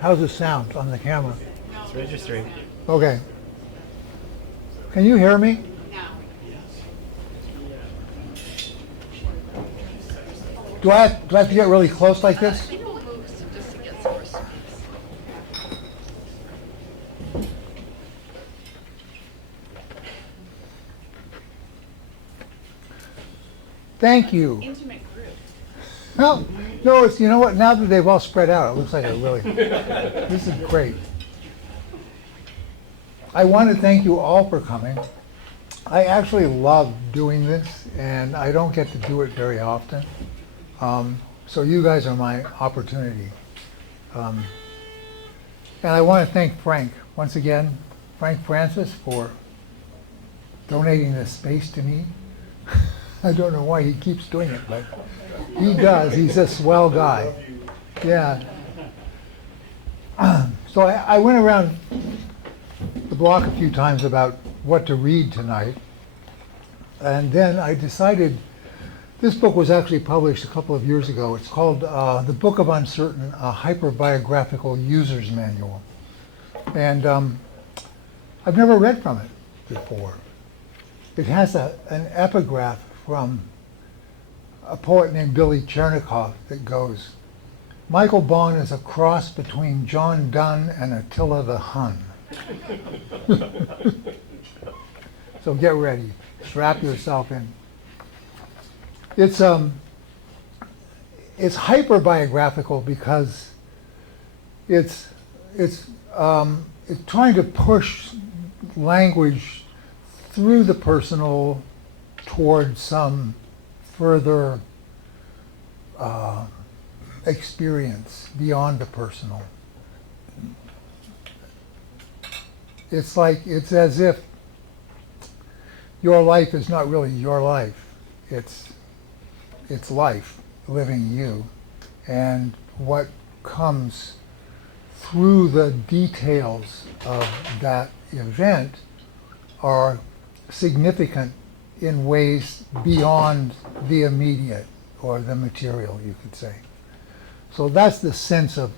How's the sound on the camera? It's registering. Okay. Can you hear me? Do I have to get really close like this? Thank you. Intimate group. No, it's, you know what, now that they've all spread out, it looks like it really, this is great. I want to thank you all for coming. I actually love doing this, and I don't get to do it very often. So you guys are my opportunity. And I want to thank Frank, once again, Frank Francis, for donating this space to me. I don't know why he keeps doing it, but he does. He's a swell guy. Yeah. So I went around the block a few times about what to read tonight. And then I decided, this book was actually published a couple of years ago. It's called The Book of Uncertain, a Hyperbiographical User's Manual. And I've never read from it before. It has an epigraph from a poet named Billy Chernikov that goes, Michael Boughn is a cross between John Donne and Attila the Hun. So get ready, strap yourself in. It's hyperbiographical because it's trying to push language through the personal towards some further experience beyond the personal. It's as if your life is not really your life. It's life living you, and what comes through the details of that event are significant in ways beyond the immediate or the material, you could say. So that's the sense of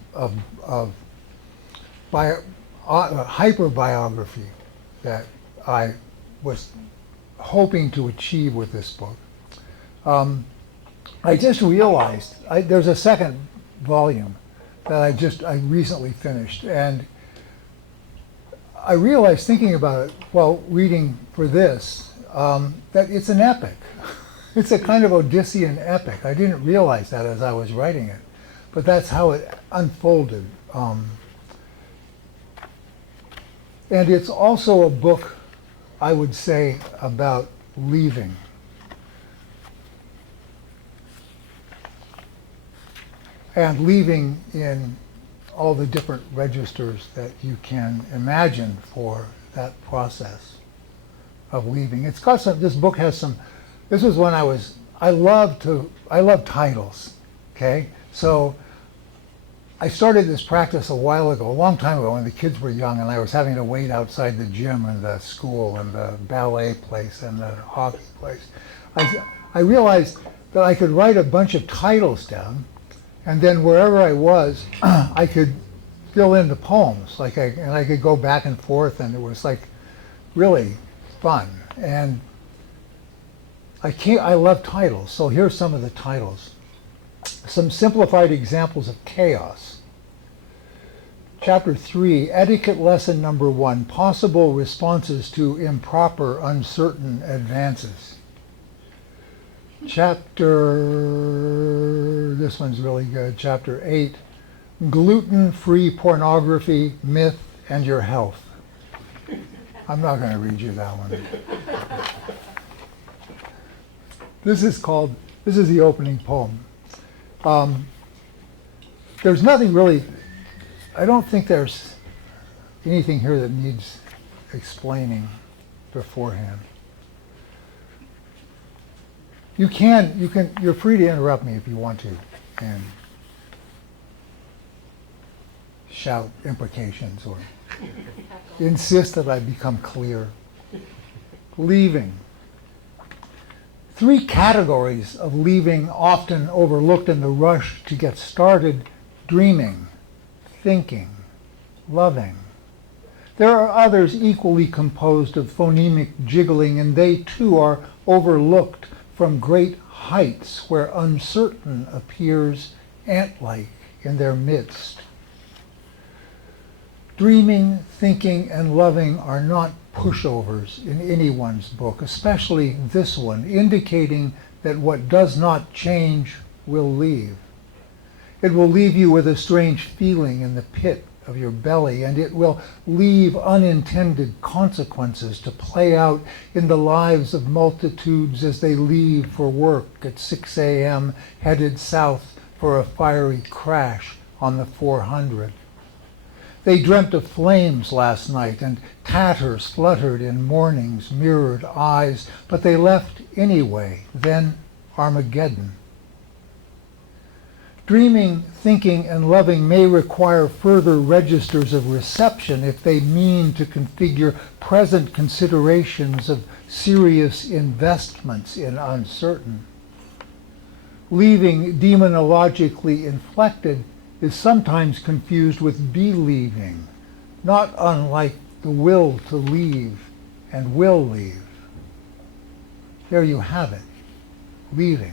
hyperbiography that I was hoping to achieve with this book. I just realized there's a second volume that I recently finished, and I realized thinking about it while reading for this that it's an epic. It's a kind of Odyssean epic. I didn't realize that as I was writing it, but that's how it unfolded. And it's also a book, I would say, about leaving. And leaving in all the different registers that you can imagine for that process of leaving. It's got some, this book has some, this was when I love titles, okay? So I started this practice a while ago, a long time ago when the kids were young and I was having to wait outside the gym and the school and the ballet place and the hockey place. I realized that I could write a bunch of titles down, and then wherever I was, I could fill in the poems. And I could go back and forth, and it was like really fun. And I love titles, so here's some of the titles. Some simplified examples of chaos. Chapter 3, Etiquette Lesson Number 1, Possible Responses to Improper, Uncertain Advances. This one's really good, Chapter 8, Gluten-Free Pornography, Myth, and Your Health. I'm not going to read you that one. This is the opening poem. There's nothing really, I don't think there's anything here that needs explaining beforehand. You're free to interrupt me if you want to and shout imprecations or insist that I become clear. Leaving. 3 categories of leaving often overlooked in the rush to get started dreaming. thinking, loving. There are others equally composed of phonemic jiggling, and they too are overlooked from great heights where uncertain appears ant-like in their midst. Dreaming, thinking, and loving are not pushovers in anyone's book, especially this one, indicating that what does not change will leave. It will leave you with a strange feeling in the pit of your belly, and it will leave unintended consequences to play out in the lives of multitudes as they leave for work at 6 a.m., headed south for a fiery crash on the 400. They dreamt of flames last night, and tatters fluttered in morning's mirrored eyes, but they left anyway, then Armageddon. Dreaming, thinking, and loving may require further registers of reception if they mean to configure present considerations of serious investments in uncertain. Leaving demonologically inflected is sometimes confused with believing, not unlike the will to leave and will leave. There you have it, leaving.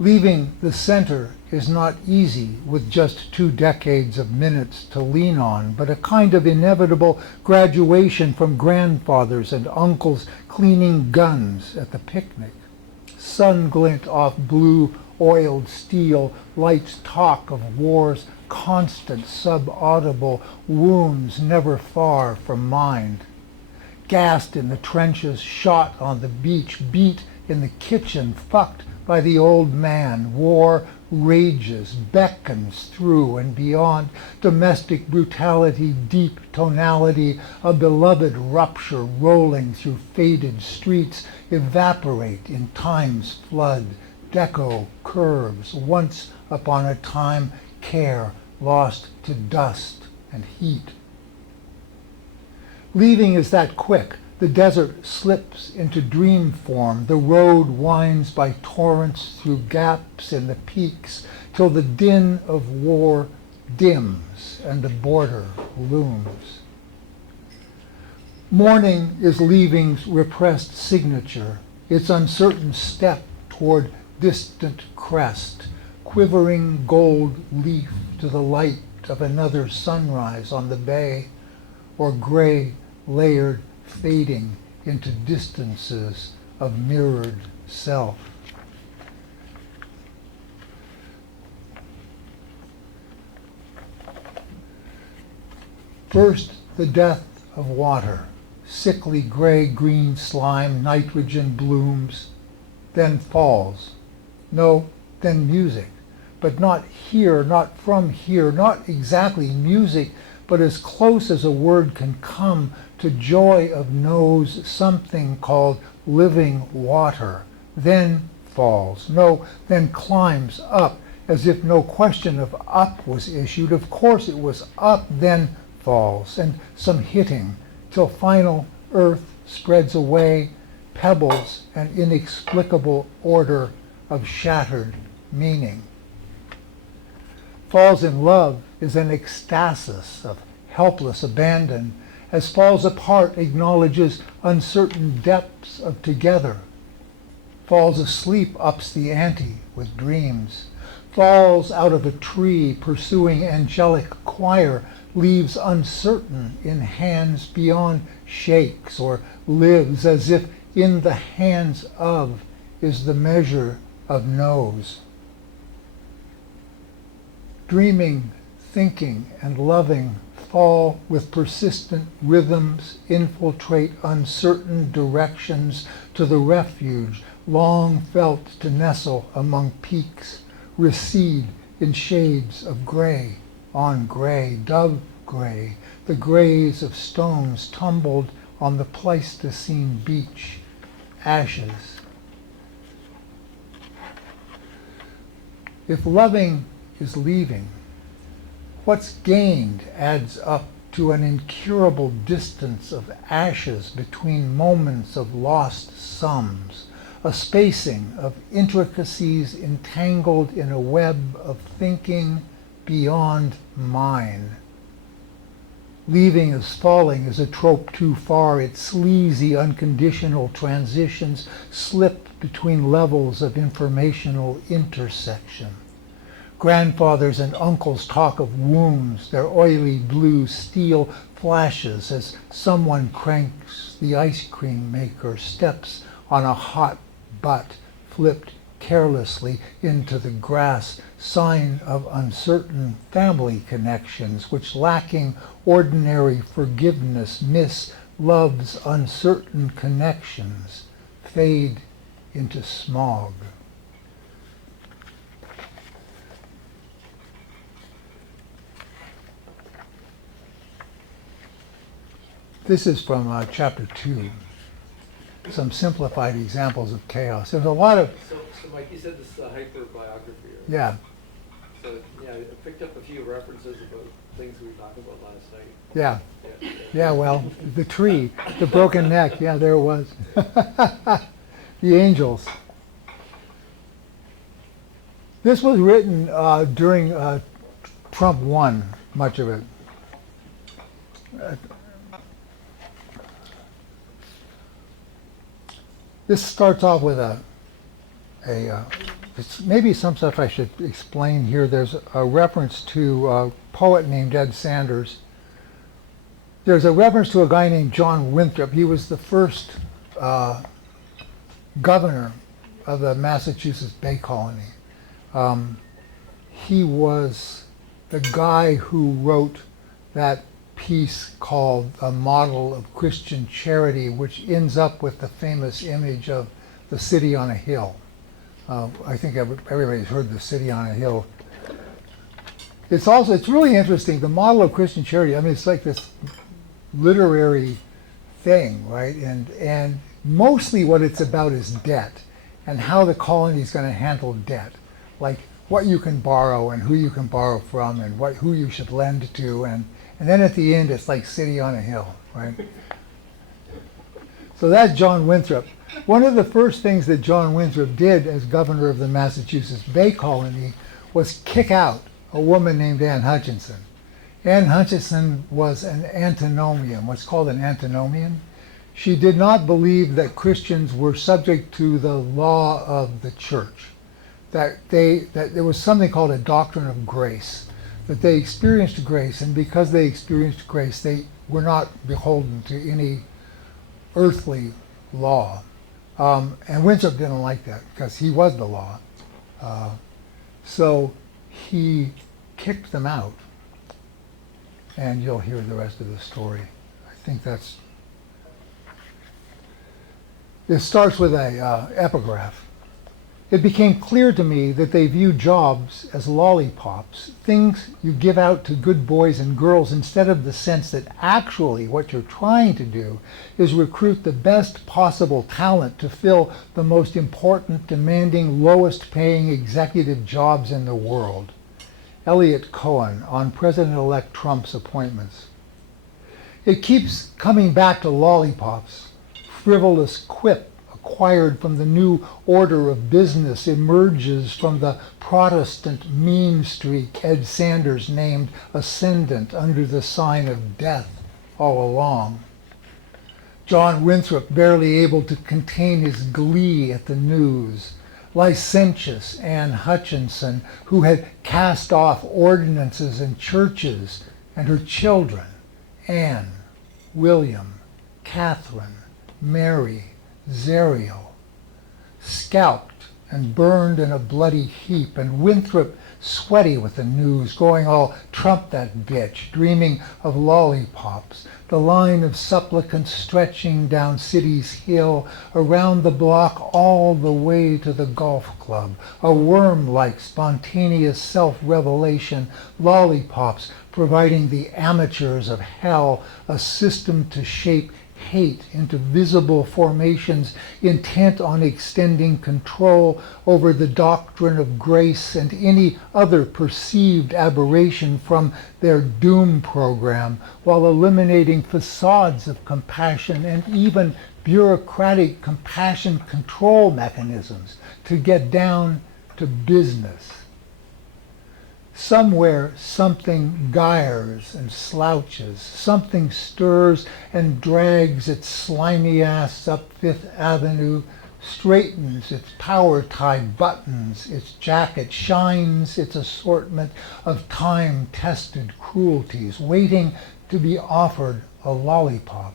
Leaving the center is not easy with just 2 decades of minutes to lean on, but a kind of inevitable graduation from grandfathers and uncles cleaning guns at the picnic. Sun glint off blue oiled steel, lights talk of war's constant subaudible wounds never far from mind. Gassed in the trenches, shot on the beach, beat in the kitchen, fucked by the old man, war rages, beckons through and beyond domestic brutality, deep tonality, a beloved rupture rolling through faded streets, evaporate in time's flood, deco curves, once upon a time care lost to dust and heat. Leaving is that quick. The desert slips into dream form. The road winds by torrents through gaps in the peaks till the din of war dims and the border looms. Morning is leaving's repressed signature, its uncertain step toward distant crest, quivering gold leaf to the light of another sunrise on the bay, or gray layered fading into distances of mirrored self. First, the death of water, sickly gray-green slime, nitrogen blooms, then falls. No, then music, but not here, not from here, not exactly music, but as close as a word can come to joy of knows something called living water, then falls. No, then climbs up, as if no question of up was issued. Of course it was up, then falls, and some hitting, till final earth spreads away, pebbles an inexplicable order of shattered meaning. Falls in love is an ecstasis of helpless abandon, as falls apart acknowledges uncertain depths of together. Falls asleep ups the ante with dreams. Falls out of a tree pursuing angelic choir leaves uncertain in hands beyond shakes, or lives as if in the hands of is the measure of knows. Dreaming, thinking, and loving fall with persistent rhythms, infiltrate uncertain directions to the refuge long felt to nestle among peaks, recede in shades of gray on gray, dove gray, the grays of stones tumbled on the Pleistocene beach, ashes. If loving is leaving, what's gained adds up to an incurable distance of ashes between moments of lost sums, a spacing of intricacies entangled in a web of thinking, beyond mine. Leaving as falling is a trope too far. Its sleazy, unconditional transitions slip between levels of informational intersection. Grandfathers and uncles talk of wounds, their oily blue steel flashes as someone cranks the ice cream maker, steps on a hot butt, flipped carelessly into the grass, sign of uncertain family connections, which lacking ordinary forgiveness miss love's uncertain connections, fade into smog. This is from chapter 2, some simplified examples of chaos. There's a lot of... So Mike, you said this is a hyperbiography. Right? Yeah. So, yeah, I picked up a few references about things we talked about last night. Yeah. Yeah, well, the tree, the broken neck, yeah, there it was. The angels. This was written during Trump won, much of it. This starts off with maybe some stuff I should explain here. There's a reference to a poet named Ed Sanders. There's a reference to a guy named John Winthrop. He was the first governor of the Massachusetts Bay Colony. He was the guy who wrote that piece called A Model of Christian Charity, which ends up with the famous image of the city on a hill. I think everybody's heard the city on a hill. It's really interesting. The model of Christian charity, I mean, it's like this literary thing, right? And mostly what it's about is debt and how the colony is going to handle debt. Like what you can borrow and who you can borrow from and who you should lend to. And then at the end, it's like city on a hill, right? So that's John Winthrop. One of the first things that John Winthrop did as governor of the Massachusetts Bay Colony was kick out a woman named Anne Hutchinson. Anne Hutchinson was an antinomian, what's called an antinomian. She did not believe that Christians were subject to the law of the church, that there was something called a doctrine of grace, that they experienced grace, and because they experienced grace, they were not beholden to any earthly law. And Winthrop didn't like that because he was the law. So he kicked them out. And you'll hear the rest of the story. I think it starts with a epigraph. It became clear to me that they view jobs as lollipops, things you give out to good boys and girls, instead of the sense that actually what you're trying to do is recruit the best possible talent to fill the most important, demanding, lowest paying executive jobs in the world. Elliot Cohen on President-elect Trump's appointments. It keeps coming back to lollipops, frivolous quip acquired from the new order of business emerges from the Protestant mean streak Ed Sanders named ascendant under the sign of death all along. John Winthrop barely able to contain his glee at the news. Licentious Anne Hutchinson, who had cast off ordinances and churches, and her children, Anne, William, Catherine, Mary, Zeriel, scalped and burned in a bloody heap, and Winthrop sweaty with the news, going all Trump that bitch, dreaming of lollipops, the line of supplicants stretching down City's hill, around the block all the way to the golf club, a worm-like spontaneous self-revelation, lollipops providing the amateurs of hell a system to shape hate into visible formations intent on extending control over the doctrine of grace and any other perceived aberration from their doom program, while eliminating facades of compassion and even bureaucratic compassion control mechanisms to get down to business. Somewhere something gyres and slouches, something stirs and drags its slimy ass up Fifth Avenue, straightens its power tie buttons, its jacket shines its assortment of time-tested cruelties, waiting to be offered a lollipop,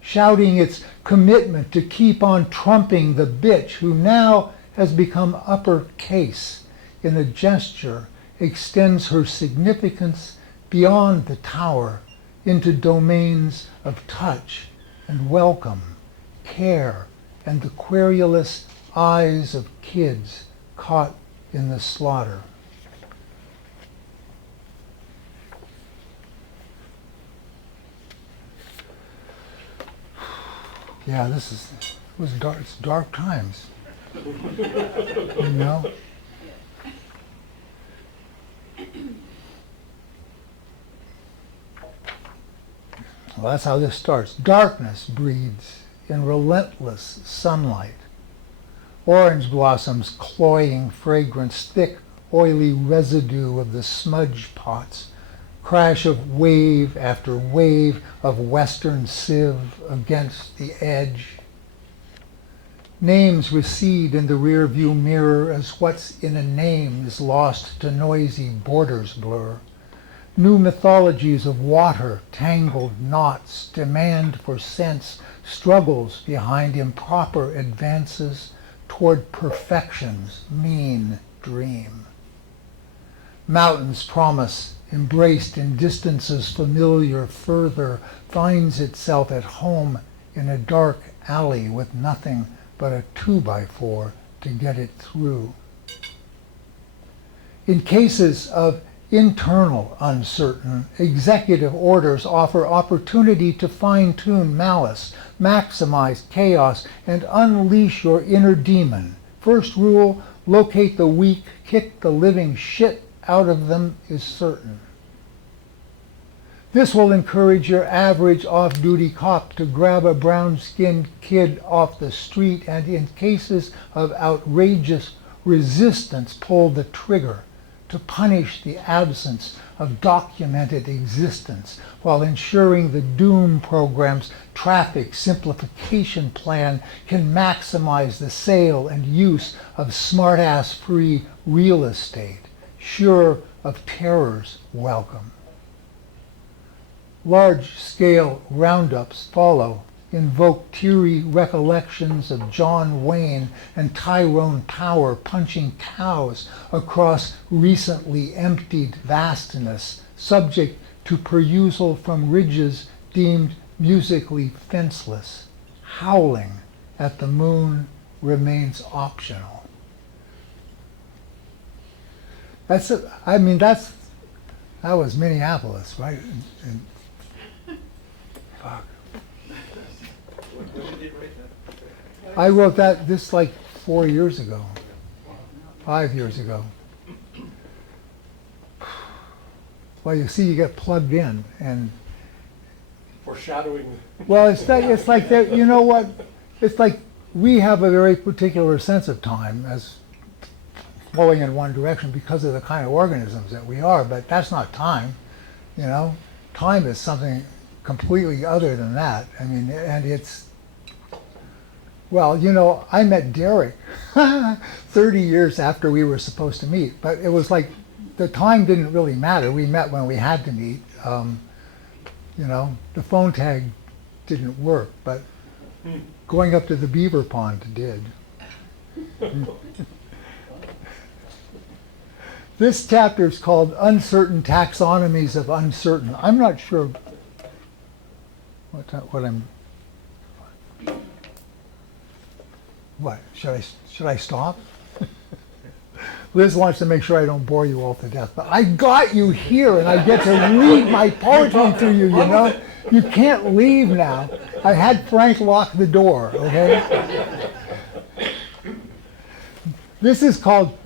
shouting its commitment to keep on trumping the bitch who now has become uppercase in a gesture extends her significance beyond the tower into domains of touch and welcome, care, and the querulous eyes of kids caught in the slaughter. Yeah, it was dark, it's dark times. You know? Well, that's how this starts. Darkness breeds in relentless sunlight. Orange blossoms cloying fragrance, thick, oily residue of the smudge pots, crash of wave after wave of western sieve against the edge. Names recede in the rearview mirror as what's in a name is lost to noisy borders blur. New mythologies of water, tangled knots, demand for sense, struggles behind improper advances toward perfection's mean dream. Mountains promise, embraced in distances familiar further, finds itself at home in a dark alley with nothing but a 2x4 to get it through. In cases of internal uncertain, executive orders offer opportunity to fine-tune malice, maximize chaos, and unleash your inner demon. First rule, locate the weak, kick the living shit out of them is certain. This will encourage your average off-duty cop to grab a brown-skinned kid off the street and, in cases of outrageous resistance, pull the trigger to punish the absence of documented existence while ensuring the Doom program's traffic simplification plan can maximize the sale and use of smart-ass-free real estate, sure of terror's welcome. Large-scale roundups follow, invoke teary recollections of John Wayne and Tyrone Power punching cows across recently emptied vastness, subject to perusal from ridges deemed musically fenceless. Howling at the moon remains optional. That was Minneapolis, right? Fuck. When did you write that? I wrote this like 4 years ago, 5 years ago. Well, you see, you get plugged in, and Foreshadowing. well, it's like that. You know what? It's like we have a very particular sense of time as flowing in one direction because of the kind of organisms that we are. But that's not time. You know, time is something completely other than that. I mean, and it's, well, you know, I met Derek 30 years after we were supposed to meet, but it was like the time didn't really matter. We met when we had to meet. You know, the phone tag didn't work, but going up to the beaver pond did. This chapter is called Uncertain Taxonomies of Uncertain. I'm not sure what should I stop? Liz wants to make sure I don't bore you all to death, but I got you here and I get to read my poetry to you, you know? You can't leave now. I had Frank lock the door, okay? This is called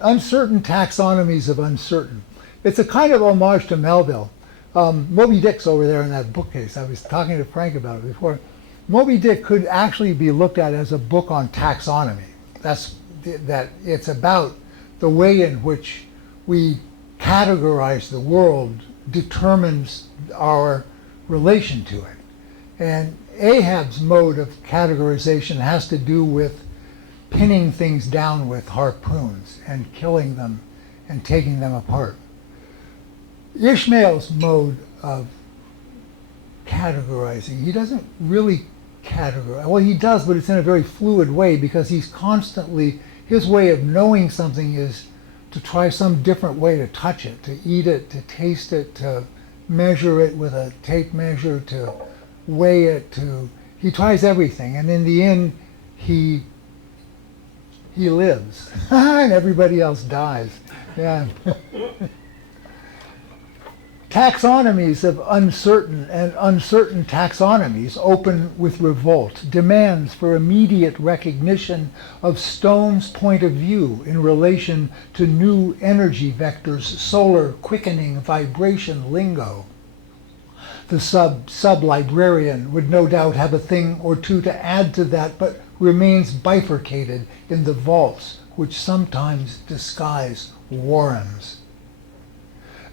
Uncertain Taxonomies of Uncertain. It's a kind of homage to Melville. Moby Dick's over there in that bookcase. I was talking to Frank about it before. Moby Dick could actually be looked at as a book on taxonomy. That it's about the way in which we categorize the world determines our relation to it. And Ahab's mode of categorization has to do with pinning things down with harpoons and killing them and taking them apart. Ishmael's mode of categorizing, he doesn't really categorize. Well, he does, but it's in a very fluid way because he's constantly, his way of knowing something is to try some different way to touch it, to eat it, to taste it, to measure it with a tape measure, to weigh it, he tries everything, and in the end, he lives, and everybody else dies. Yeah. Taxonomies of uncertain and uncertain taxonomies open with revolt, demands for immediate recognition of stone's point of view in relation to new energy vectors, solar quickening vibration lingo. The sub-librarian would no doubt have a thing or two to add to that, but remains bifurcated in the vaults which sometimes disguise warrens.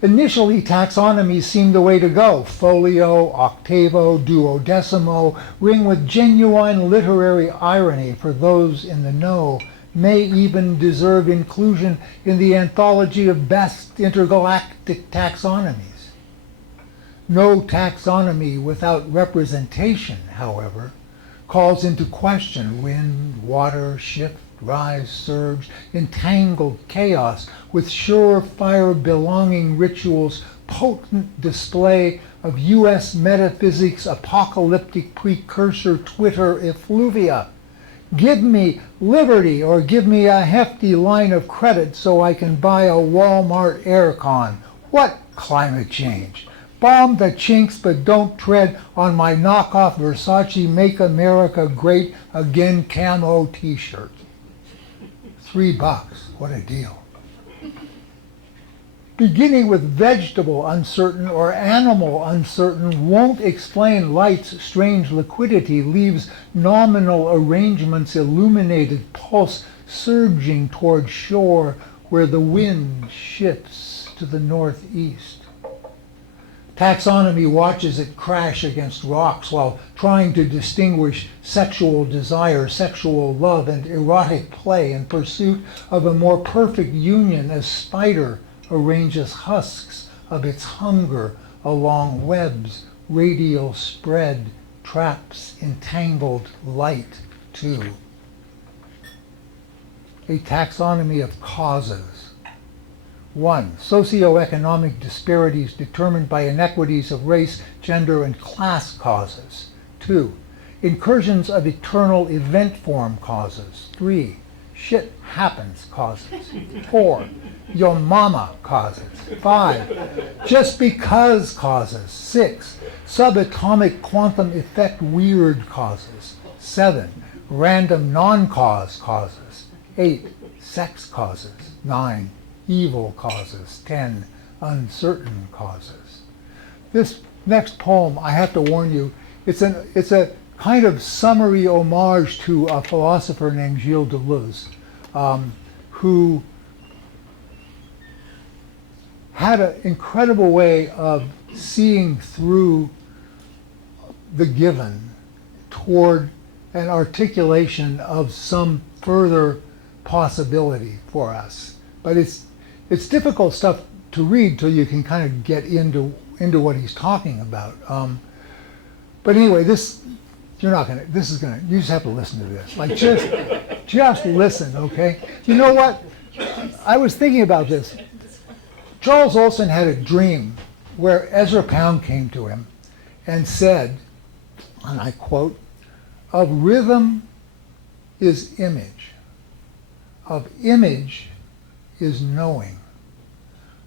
Initially, taxonomies seemed the way to go. Folio, octavo, duodecimo ring with genuine literary irony for those in the know, may even deserve inclusion in the anthology of best intergalactic taxonomies. No taxonomy without representation, however, calls into question wind, water, shift, rise, surge, entangled chaos with surefire belonging rituals, potent display of U.S. metaphysics, apocalyptic precursor Twitter effluvia. Give me liberty or give me a hefty line of credit so I can buy a Walmart aircon. What climate change? Bomb the chinks, but don't tread on my knockoff Versace Make America Great Again camo t-shirt. $3, what a deal. Beginning with vegetable uncertain or animal uncertain won't explain light's strange liquidity, leaves nominal arrangements illuminated, pulse surging toward shore where the wind shifts to the northeast. Taxonomy watches it crash against rocks while trying to distinguish sexual desire, sexual love, and erotic play in pursuit of a more perfect union as spider arranges husks of its hunger along webs, radial spread, traps entangled light too. A taxonomy of causes. 1. Socioeconomic disparities determined by inequities of race, gender, and class causes. 2. Incursions of eternal event form causes. 3. Shit happens causes. 4. Your mama causes. 5. Just because causes. 6. Subatomic quantum effect weird causes. 7. Random non-cause causes. 8. Sex causes. 9. Evil causes. 10. Uncertain causes. This next poem, I have to warn you, it's a kind of summary homage to a philosopher named Gilles Deleuze, who had an incredible way of seeing through the given toward an articulation of some further possibility for us. But it's difficult stuff to read till you can kind of get into what he's talking about. But anyway, you just have to listen to this. Like just listen, okay? You know what? I was thinking about this. Charles Olson had a dream where Ezra Pound came to him and said, and I quote, "Of rhythm is image. Of image is knowing.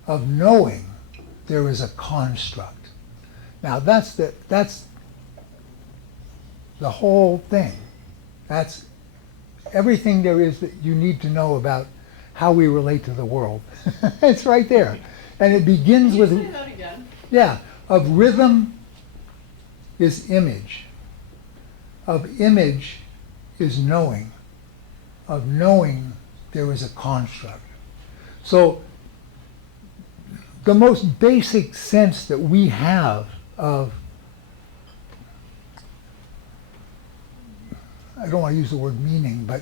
Of knowing there is a construct." Now that's the whole thing. That's everything there is that you need to know about how we relate to the world. It's right there. And it begins with, say that again? Yeah, of rhythm is image. Of image is knowing. Of knowing there is a construct. So the most basic sense that we have of, I don't want to use the word meaning, but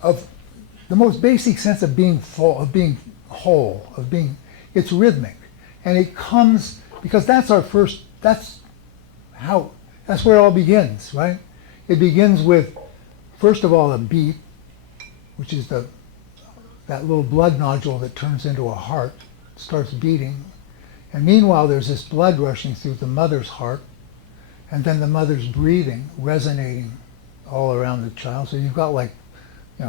of the most basic sense of being full, of being whole, of being, it's rhythmic. And it comes, because that's our first, that's where it all begins, right? It begins with, first of all, a beat, which is that little blood nodule that turns into a heart, starts beating. And meanwhile, there's this blood rushing through the mother's heart, and then the mother's breathing, resonating all around the child. So you've got like,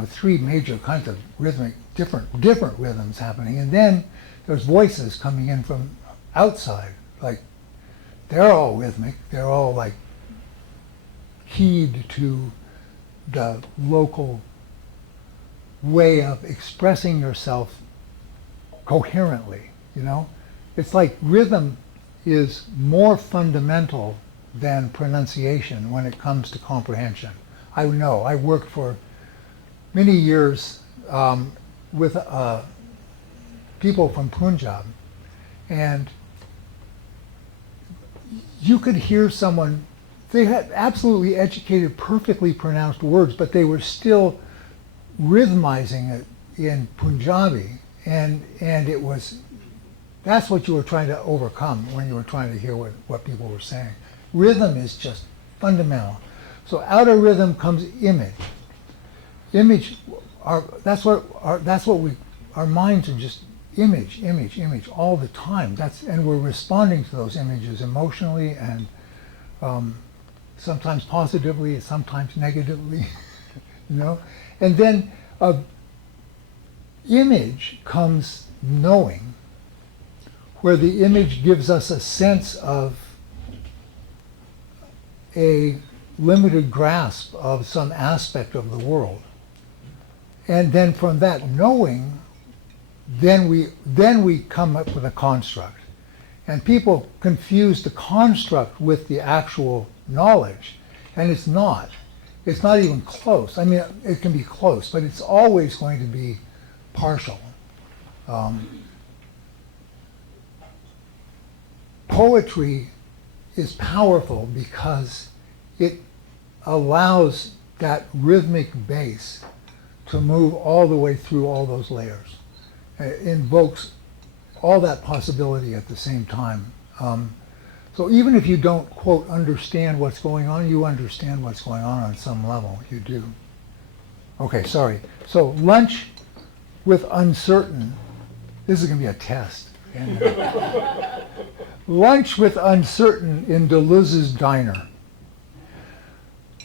three major kinds of rhythmic, different rhythms happening. And then there's voices coming in from outside, like they're all rhythmic, they're all like keyed to the local way of expressing yourself coherently, It's like rhythm is more fundamental than pronunciation when it comes to comprehension. I know, I worked for many years with people from Punjab, and you could hear someone, they had absolutely educated, perfectly pronounced words, but they were still rhythmizing it in Punjabi, and it was, that's what you were trying to overcome when you were trying to hear what people were saying. Rhythm is just fundamental. So out of rhythm comes image. Image, that's what our minds are just image all the time. And we're responding to those images emotionally and sometimes positively and sometimes negatively, And then image comes knowing, where the image gives us a sense of a limited grasp of some aspect of the world. And then from that knowing, then we come up with a construct. And people confuse the construct with the actual knowledge, and it's not. It's not even close. I mean, it can be close, but it's always going to be partial. Poetry is powerful because it allows that rhythmic bass to move all the way through all those layers. It invokes all that possibility at the same time. So even if you don't, quote, understand what's going on, you understand what's going on some level. You do. Okay, sorry. So lunch with uncertain. This is going to be a test. Lunch with uncertain in Deleuze's diner.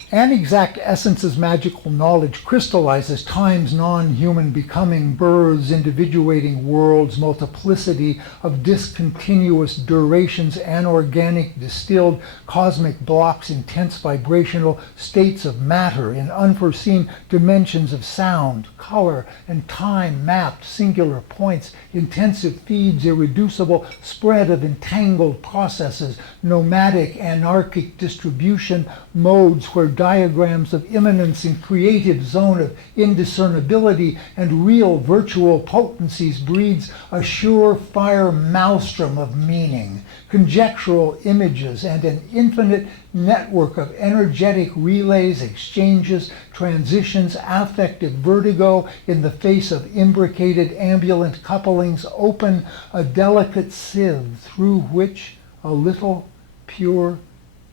Anexact essence's magical knowledge crystallizes time's non-human becoming, births, individuating worlds, multiplicity of discontinuous durations, anorganic, distilled, cosmic blocks, intense vibrational states of matter in unforeseen dimensions of sound, color, and time mapped singular points, intensive feeds, irreducible spread of entangled processes, nomadic, anarchic distribution modes where diagrams of immanence in creative zone of indiscernibility and real virtual potencies breeds a surefire maelstrom of meaning, conjectural images, and an infinite network of energetic relays, exchanges, transitions, affective vertigo in the face of imbricated ambulant couplings open a delicate sieve through which a little pure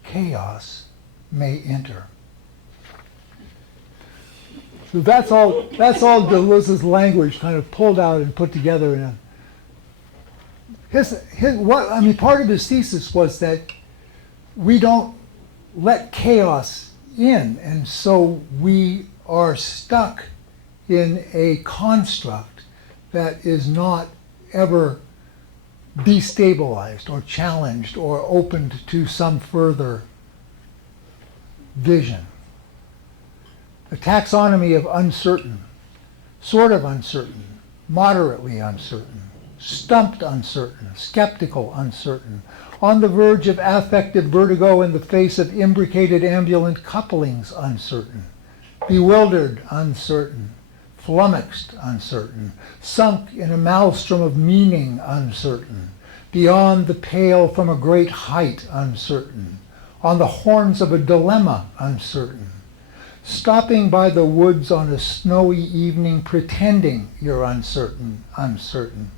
chaos may enter. So that's all Deleuze's language kind of pulled out and put together in a part of his thesis was that we don't let chaos in, and so we are stuck in a construct that is not ever destabilized or challenged or opened to some further vision. A taxonomy of uncertain, sort of uncertain, moderately uncertain, stumped uncertain, skeptical uncertain, on the verge of affective vertigo in the face of imbricated ambulant couplings uncertain, bewildered uncertain, flummoxed uncertain, sunk in a maelstrom of meaning uncertain, beyond the pale from a great height uncertain, on the horns of a dilemma uncertain, stopping by the woods on a snowy evening pretending you're uncertain, uncertain.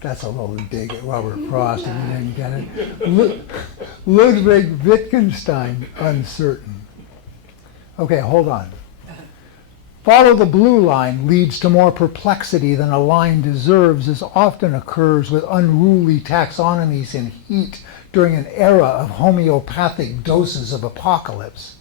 That's a little dig at Robert Frost, if you didn't get it. Ludwig Wittgenstein, uncertain. Okay, hold on. Follow the blue line leads to more perplexity than a line deserves, as often occurs with unruly taxonomies in heat during an era of homeopathic doses of apocalypse.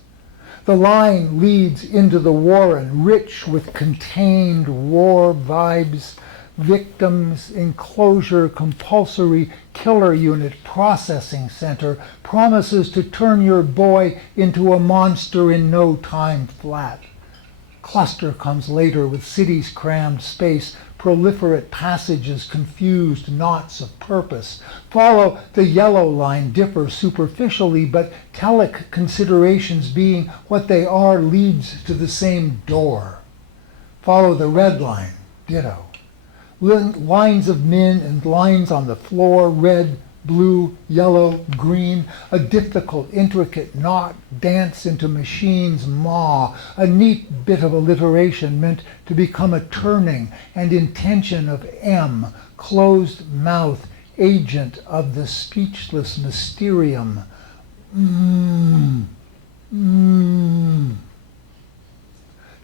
The line leads into the warren, rich with contained war vibes, victims, enclosure, compulsory killer unit processing center, promises to turn your boy into a monster in no time flat. Cluster comes later with cities crammed space, proliferate passages, confused knots of purpose. Follow the yellow line, differ superficially, but telic considerations being what they are leads to the same door. Follow the red line, ditto. Lines of men and lines on the floor, red, blue, yellow, green, a difficult, intricate knot, dance into machine's maw, a neat bit of alliteration meant to become a turning and intention of M, closed mouth, agent of the speechless mysterium.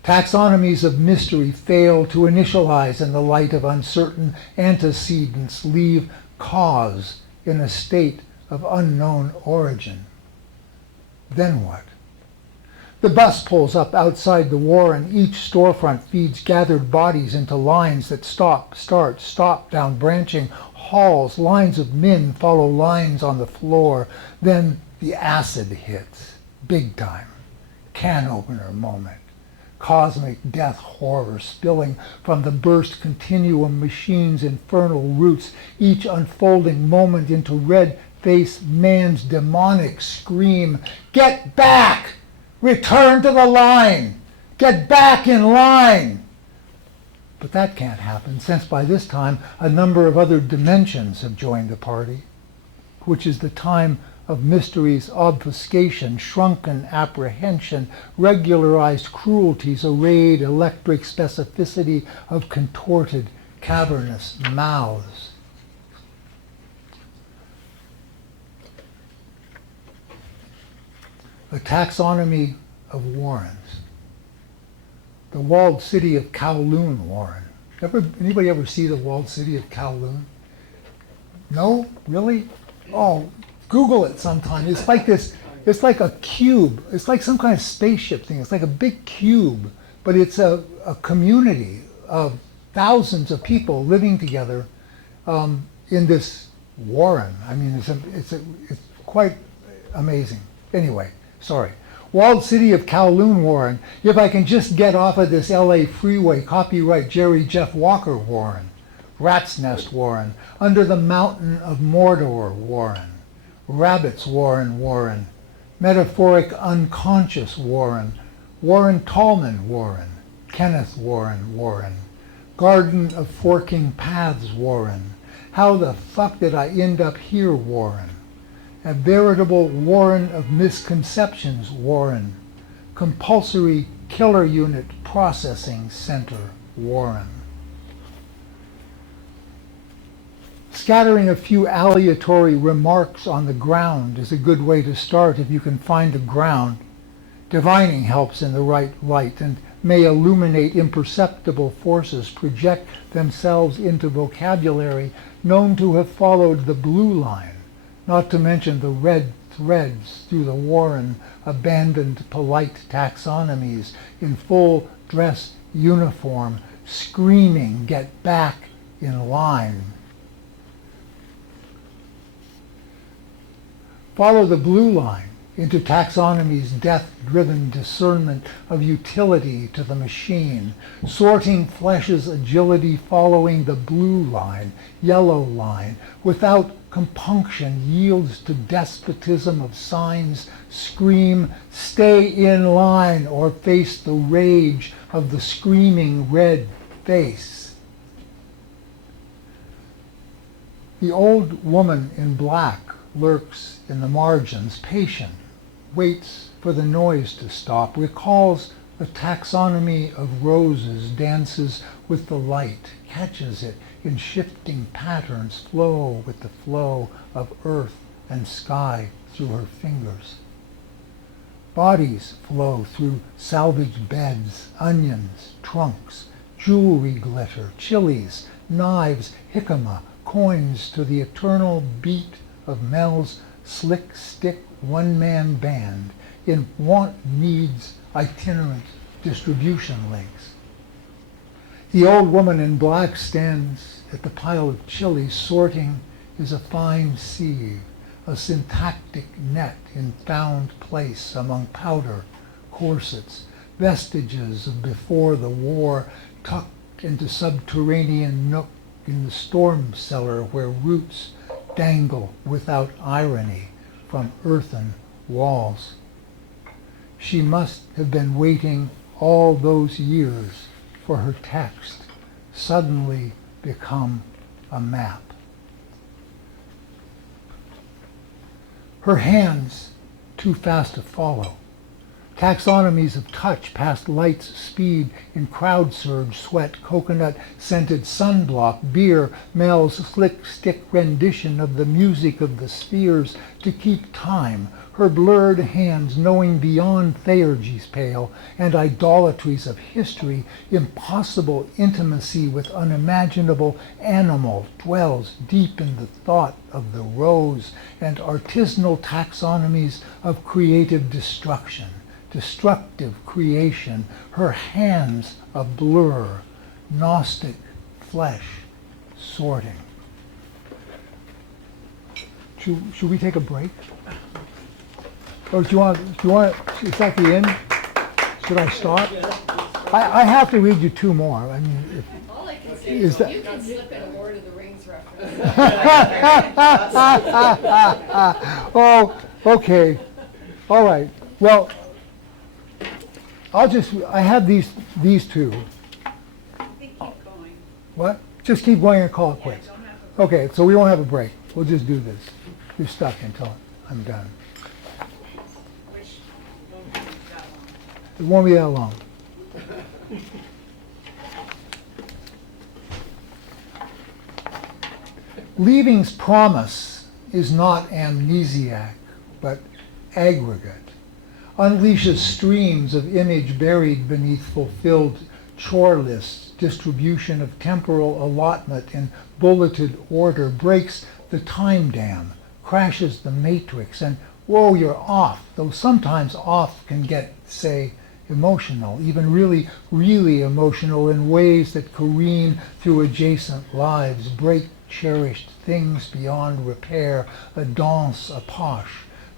Taxonomies of mystery fail to initialize in the light of uncertain antecedents, leave cause in a state of unknown origin. Then what? The bus pulls up outside the warren. Each storefront feeds gathered bodies into lines that stop, start, stop down branching halls. Lines of men follow lines on the floor. Then the acid hits, big time, can opener moment. Cosmic death horror spilling from the burst continuum machine's infernal roots, each unfolding moment into red-faced man's demonic scream. Get back! Return to the line! Get back in line! But that can't happen, since by this time a number of other dimensions have joined the party, which is the time of mystery's obfuscation, shrunken apprehension, regularized cruelties, arrayed electric specificity of contorted, cavernous mouths. A taxonomy of warrens. The walled city of Kowloon warren. Anybody ever see the walled city of Kowloon? No? Really? Oh, Google it sometime. It's like this, it's like a cube. It's like some kind of spaceship thing. It's like a big cube, but it's a community of thousands of people living together in this warren. I mean, it's quite amazing. Anyway, sorry. Walled city of Kowloon warren. If I can just get off of this LA freeway, copyright Jerry Jeff Walker warren. Rat's Nest warren. Under the mountain of Mordor warren. Rabbit's Warren Warren, Metaphoric Unconscious Warren, Warren Tallman Warren, Kenneth Warren Warren, Garden of Forking Paths Warren, How the fuck did I end up here Warren, A Veritable Warren of Misconceptions Warren, Compulsory Killer Unit Processing Center Warren. Scattering a few aleatory remarks on the ground is a good way to start if you can find the ground. Divining helps in the right light and may illuminate imperceptible forces, project themselves into vocabulary known to have followed the blue line, not to mention the red threads through the warren, abandoned polite taxonomies in full dress uniform, screaming, get back in line. Follow the blue line, into taxonomy's death-driven discernment of utility to the machine, sorting flesh's agility following the blue line, yellow line, without compunction yields to despotism of signs, scream, stay in line, or face the rage of the screaming red face. The old woman in black lurks in the margins, patient, waits for the noise to stop, recalls the taxonomy of roses, dances with the light, catches it in shifting patterns, flow with the flow of earth and sky through her fingers. Bodies flow through salvaged beds, onions, trunks, jewelry glitter, chilies, knives, jicama, coins to the eternal beat of Mel's slick stick one-man band in want needs itinerant distribution links. The old woman in black stands at the pile of chilies sorting is a fine sieve, a syntactic net in found place among powder, corsets, vestiges of before the war tucked into subterranean nook in the storm cellar where roots dangle without irony from earthen walls. She must have been waiting all those years for her text suddenly become a map. Her hands too fast to follow. Taxonomies of touch past light's speed in crowd surge, sweat, coconut-scented sunblock, beer, Mel's slick stick rendition of the music of the spheres to keep time, her blurred hands knowing beyond theurgy's pale and idolatries of history, impossible intimacy with unimaginable animal dwells deep in the thought of the rose and artisanal taxonomies of creative destruction. Destructive creation, her hands a blur, Gnostic flesh sorting. Should we take a break? Or do you want, is that the end? Should I stop? I have to read you two more. I mean, All I can say is is that- you can slip in a Lord of the Rings reference. oh, okay. All right. Well, I have these two. I think keep going. What? Just keep going and call it Yeah, quits. don't have a. Okay, so we won't have a break. We'll just do this. You're stuck until I'm done. Which won't be that long. It won't be that long. Leaving's promise is not amnesiac, but aggregate. Unleashes streams of image buried beneath fulfilled chore lists, distribution of temporal allotment in bulleted order, breaks the time dam, crashes the matrix, and whoa, you're off, though sometimes off can get, say, emotional, even really, really emotional in ways that careen through adjacent lives, break cherished things beyond repair, a danse apache,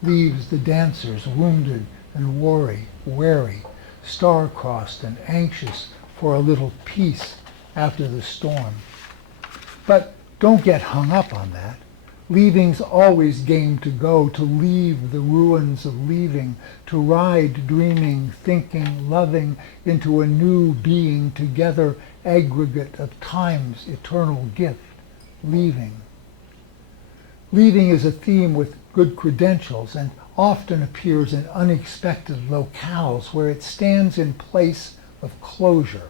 leaves the dancers wounded and wary, star-crossed and anxious for a little peace after the storm. But don't get hung up on that. Leaving's always game to go, to leave the ruins of leaving, to ride dreaming, thinking, loving into a new being together, aggregate of time's eternal gift, leaving. Leaving is a theme with good credentials and often appears in unexpected locales where it stands in place of closure,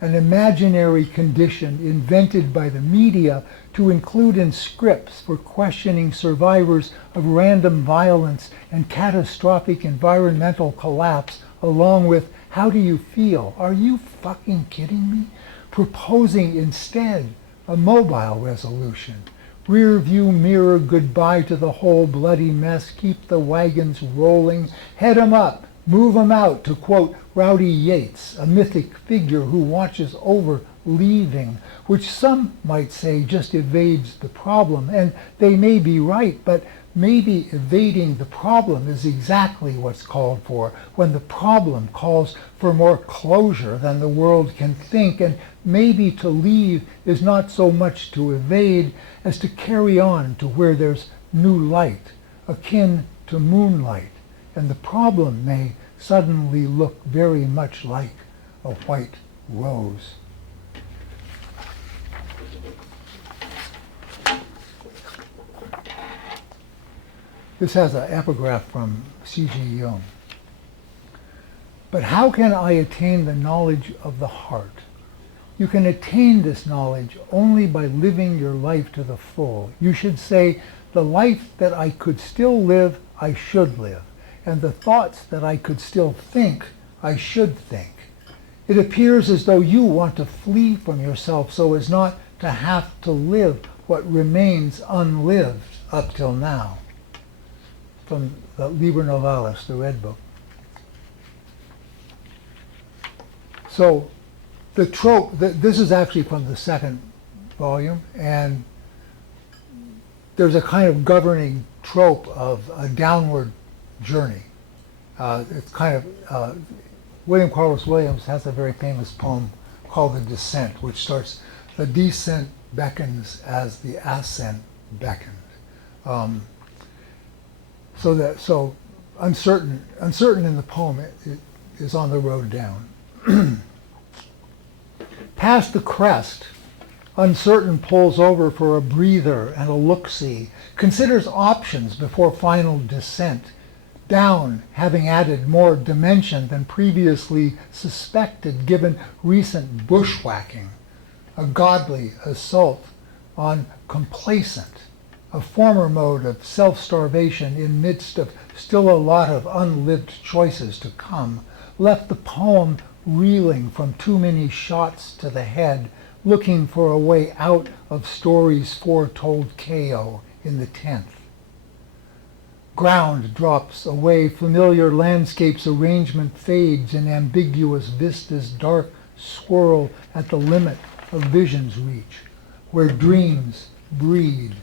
an imaginary condition invented by the media to include in scripts for questioning survivors of random violence and catastrophic environmental collapse, along with, how do you feel? Are you fucking kidding me? Proposing instead a mobile resolution. Rear view mirror goodbye to the whole bloody mess, keep the wagons rolling, head 'em up, move 'em out, to quote Rowdy Yates, a mythic figure who watches over leaving, which some might say just evades the problem, and they may be right, but maybe evading the problem is exactly what's called for, when the problem calls for more closure than the world can think, and maybe to leave is not so much to evade as to carry on to where there's new light, akin to moonlight, and the problem may suddenly look very much like a white rose. This has an epigraph from C.G. Jung. But how can I attain the knowledge of the heart? You can attain this knowledge only by living your life to the full. You should say, the life that I could still live, I should live. And the thoughts that I could still think, I should think. It appears as though you want to flee from yourself so as not to have to live what remains unlived up till now. From the Liber Novalis, the Red Book. So the trope, this is actually from the second volume, and there's a kind of governing trope of a downward journey. It's kind of, William Carlos Williams has a very famous poem called The Descent, which starts, the descent beckons as the ascent beckoned. So uncertain in the poem, it is on the road down. Past the crest, uncertain pulls over for a breather and a look-see, considers options before final descent, down having added more dimension than previously suspected given recent bushwhacking, a godly assault on complacent, a former mode of self-starvation in midst of still a lot of unlived choices to come, left the poem reeling from too many shots to the head, looking for a way out of stories foretold KO in the 10th. Ground drops away, familiar landscapes arrangement fades in ambiguous vistas, dark swirl at the limit of vision's reach, where dreams breed,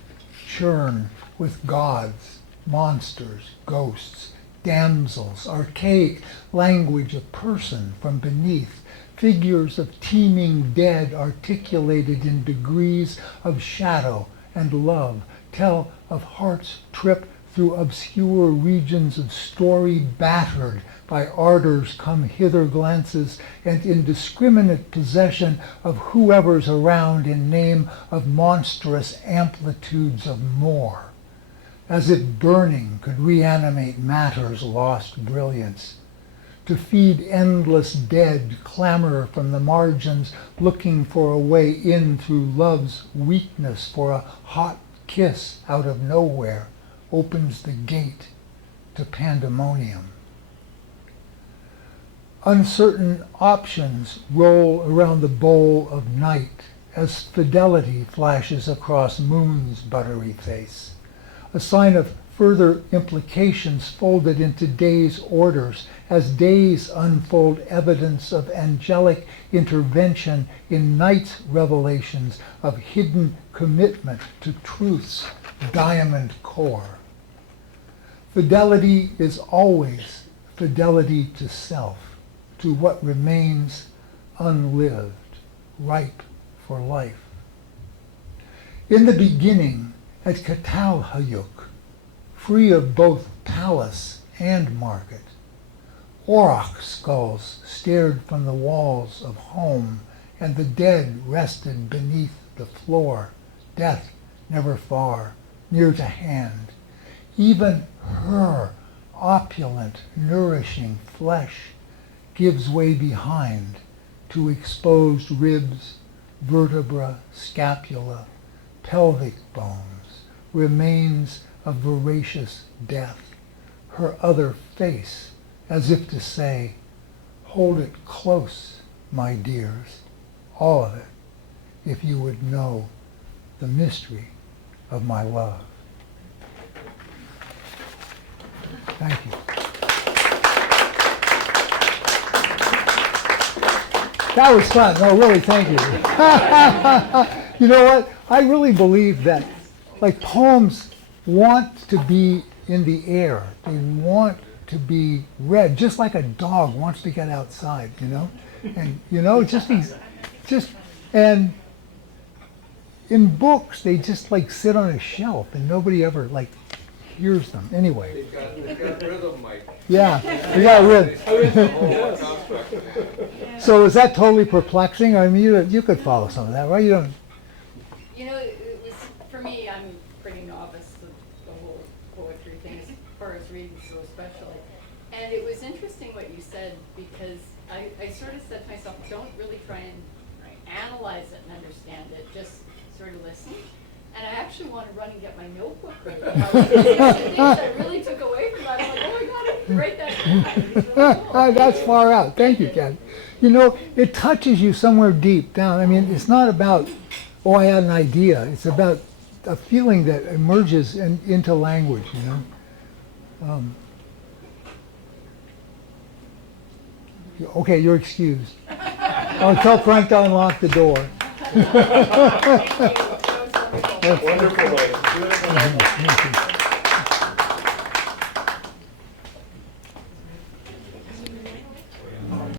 churn with gods, monsters, ghosts, damsels, archaic language of person from beneath, figures of teeming dead articulated in degrees of shadow and love, tell of heart's trip through obscure regions of story battered by ardors come hither glances and indiscriminate possession of whoever's around in name of monstrous amplitudes of more, as if burning could reanimate matter's lost brilliance, to feed endless dead clamor from the margins looking for a way in through love's weakness, for a hot kiss out of nowhere opens the gate to pandemonium. Uncertain options roll around the bowl of night as fidelity flashes across moon's buttery face, a sign of further implications folded into day's orders as days unfold evidence of angelic intervention in night's revelations of hidden commitment to truth's diamond core. Fidelity is always fidelity to self, to what remains unlived, ripe for life. In the beginning, at Catalhayuk, free of both palace and market, auroch skulls stared from the walls of home, and the dead rested beneath the floor, death never far, near to hand. Even her opulent, nourishing flesh gives way behind to exposed ribs, vertebra, scapula, pelvic bones, remains of voracious death, her other face, as if to say, hold it close, my dears, all of it, if you would know the mystery of my love. Thank you. That was fun. No, really, thank you. You know what? I really believe that, like, poems want to be in the air. They want to be read, just like a dog wants to get outside, you know? And, you know, and in books, they just like sit on a shelf and nobody ever like hears them. Anyway, They've got rhythm, Mike. yeah, they got rid. It's a whole construct. So is that totally perplexing? I mean, you could follow some of that, right? You don't. You know, it was, for me, I'm pretty novice of the whole poetry thing, as far as reading so especially. And it was interesting what you said, because I sort of said to myself, don't really try and analyze it and understand it, just sort of listen. And I actually want to run and get my notebook right now. Things I really took away from that. I'm like, oh my God, I can write that down. It's really cool. That's far out. Thank you, Ken. You know, it touches you somewhere deep down. I mean, it's not about, oh, I had an idea. It's about a feeling that emerges into language, you know. Okay, you're excused. I'll tell Frank to unlock the door. Thank you. That was wonderful. Wonderful, Mike.